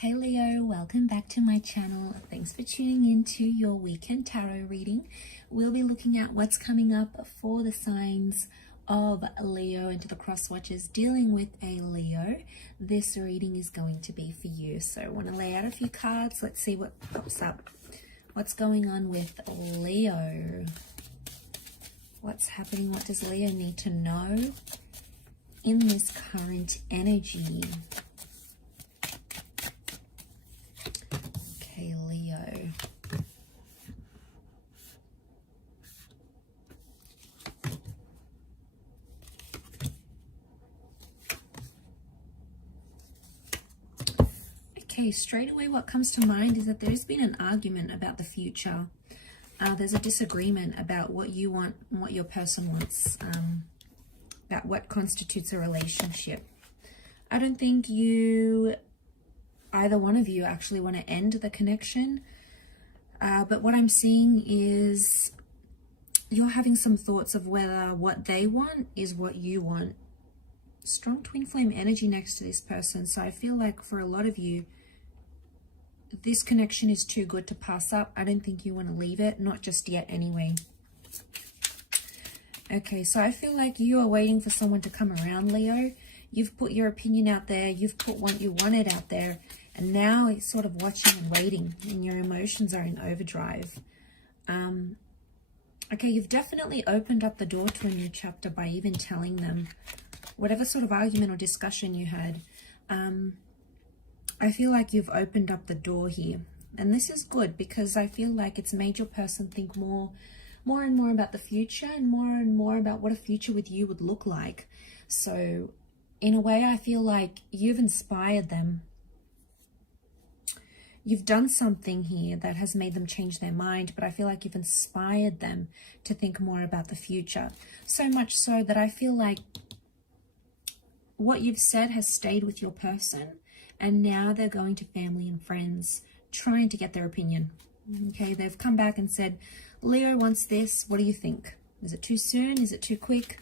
Hey Leo, welcome back to my channel. Thanks for tuning in to your weekend tarot reading. We'll be looking at what's coming up for the signs of Leo and to the cross watchers dealing with a Leo. This reading is going to be for you. So I want to lay out a few cards. Let's see what pops up. What's going on with Leo? What's happening? What does Leo need to know in this current energy? Okay, Leo. Okay, straight away what comes to mind is that there's been an argument about the future. There's a disagreement about what you want and what your person wants, about what constitutes a relationship. I don't think either one of you actually want to end the connection, but what I'm seeing is you're having some thoughts of whether what they want is what you want. Strong twin flame energy next to this person, so I feel like for a lot of you this connection is too good to pass up. I don't think you want to leave it, not just yet anyway. Okay, so I feel like you are waiting for someone to come around, Leo. You've put your opinion out there, you've put what you wanted out there, and now it's sort of watching and waiting, and your emotions are in overdrive. Okay, you've definitely opened up the door to a new chapter by even telling them whatever sort of argument or discussion you had. I feel like you've opened up the door here, and this is good because I feel like it's made your person think more and more about the future and more about what a future with you would look like. So in a way, I feel like you've inspired them. You've done something here that has made them change their mind, but I feel like you've inspired them to think more about the future. So much so that I feel like what you've said has stayed with your person, and now they're going to family and friends trying to get their opinion. Okay, they've come back and said, Leo wants this, what do you think? Is it too soon? Is it too quick?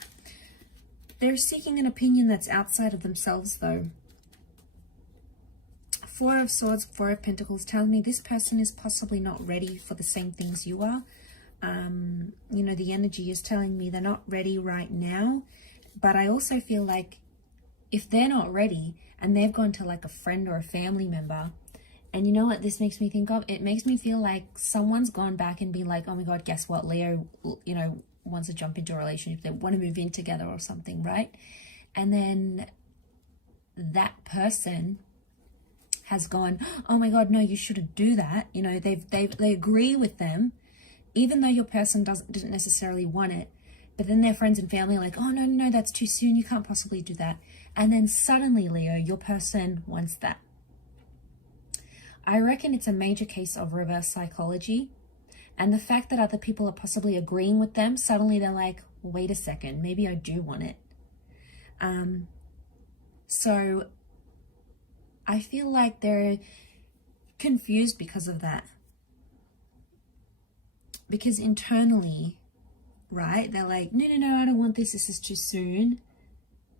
They're seeking an opinion that's outside of themselves though. Four of Swords, Four of Pentacles tells me this person is possibly not ready for the same things you are. You know, the energy is telling me they're not ready right now, but I also feel like if they're not ready and they've gone to like a friend or a family member, and you know what this makes me think of? It makes me feel like someone's gone back and been like, oh my God, guess what? Leo, you know, wants to jump into a relationship. They want to move in together or something, right? And then that person has gone, oh my God, no, you shouldn't do that. You know, they agree with them, even though your person didn't necessarily want it. But then their friends and family are like, oh no, that's too soon. You can't possibly do that. And then suddenly, Leo, your person wants that. I reckon it's a major case of reverse psychology. And the fact that other people are possibly agreeing with them, suddenly they're like, wait a second, maybe I do want it. So I feel like they're confused because of that. Because internally, right, they're like, no, I don't want this. This is too soon.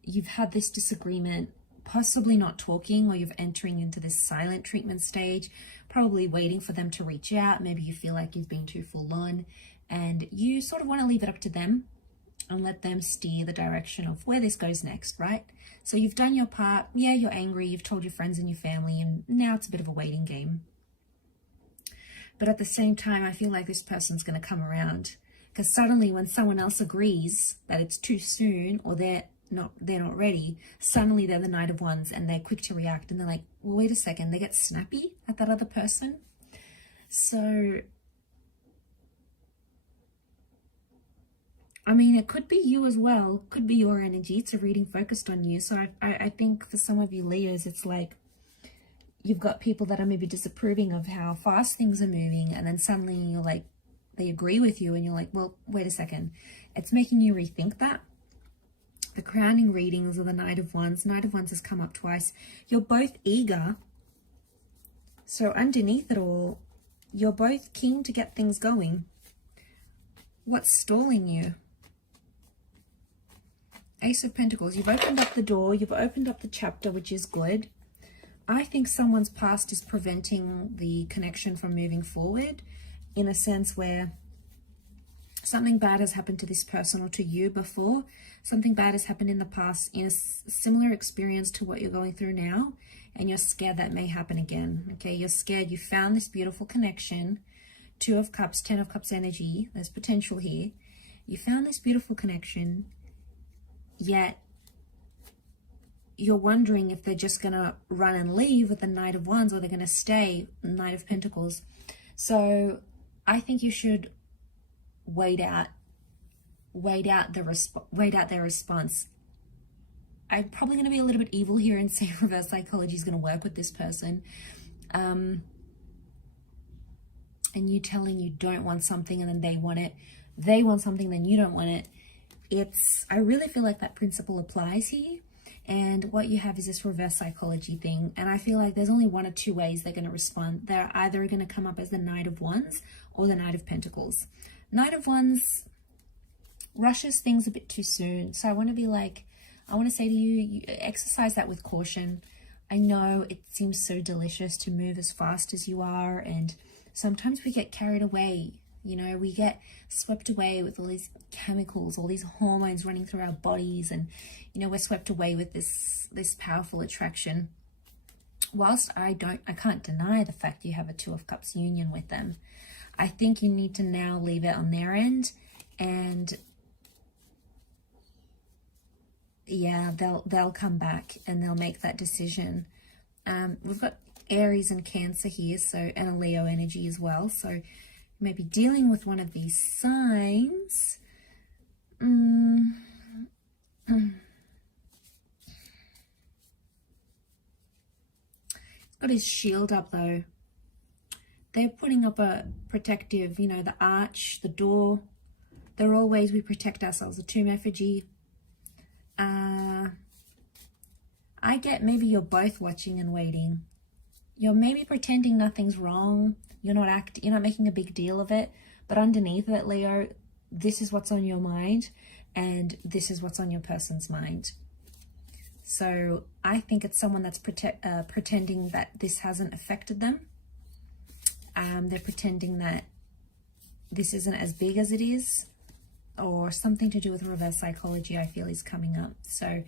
You've had this disagreement, possibly not talking, or you're entering into this silent treatment stage, probably waiting for them to reach out. Maybe you feel like you've been too full on and you sort of want to leave it up to them and let them steer the direction of where this goes next, right? So you've done your part. Yeah, you're angry. You've told your friends and your family, and now it's a bit of a waiting game. But at the same time, I feel like this person's going to come around, because suddenly when someone else agrees that it's too soon or they're not ready, suddenly they're the Knight of Wands and they're quick to react, and they're like, well, wait a second, they get snappy at that other person. So I mean, it could be you as well, could be your energy. It's a reading focused on you. So I think for some of you Leos, it's like you've got people that are maybe disapproving of how fast things are moving, and then suddenly you're like, they agree with you and you're like, well, wait a second. It's making you rethink that. The crowning readings of the Knight of Wands. Knight of Wands has come up twice. You're both eager. So underneath it all, you're both keen to get things going. What's stalling you? Ace of Pentacles. You've opened up the door. You've opened up the chapter, which is good. I think someone's past is preventing the connection from moving forward, in a sense where something bad has happened to this person or to you before. Something bad has happened in the past in a similar experience to what you're going through now, and you're scared that may happen again. Okay, you're scared. You found this beautiful connection. 2 of Cups, 10 of Cups energy. There's potential here. You found this beautiful connection, yet you're wondering if they're just going to run and leave with the Knight of Wands, or they're going to stay, Knight of Pentacles. So I think you should wait out their response. I'm probably going to be a little bit evil here and say reverse psychology is going to work with this person. And you telling you don't want something and then they want it. They want something, then you don't want it. I really feel like that principle applies here. And what you have is this reverse psychology thing. And I feel like there's only 1 or 2 ways they're going to respond. They're either going to come up as the Knight of Wands or the Knight of Pentacles. Knight of Wands rushes things a bit too soon. So I want to say to you, you exercise that with caution. I know it seems so delicious to move as fast as you are, and sometimes we get carried away. You know, we get swept away with all these chemicals, all these hormones running through our bodies, and, you know, we're swept away with this powerful attraction. Whilst I can't deny the fact you have a 2 of Cups union with them, I think you need to now leave it on their end, and yeah, they'll come back and they'll make that decision. We've got Aries and Cancer here, so, and a Leo energy as well. So maybe dealing with one of these signs. He's got his shield up though. They're putting up a protective, you know, the arch, the door. They're all ways we protect ourselves. The tomb effigy. I get maybe you're both watching and waiting. You're maybe pretending nothing's wrong. You're not making a big deal of it. But underneath it, Leo, this is what's on your mind, and this is what's on your person's mind. So I think it's someone that's pretending that this hasn't affected them. They're pretending that this isn't as big as it is, or something to do with reverse psychology, I feel, is coming up. So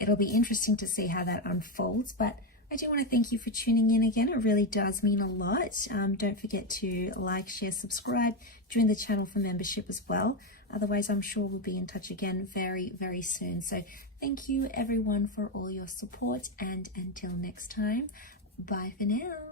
it'll be interesting to see how that unfolds. But I do want to thank you for tuning in again. It really does mean a lot. Don't forget to like, share, subscribe, join the channel for membership as well. Otherwise, I'm sure we'll be in touch again very, very soon. So thank you everyone for all your support, and until next time, bye for now.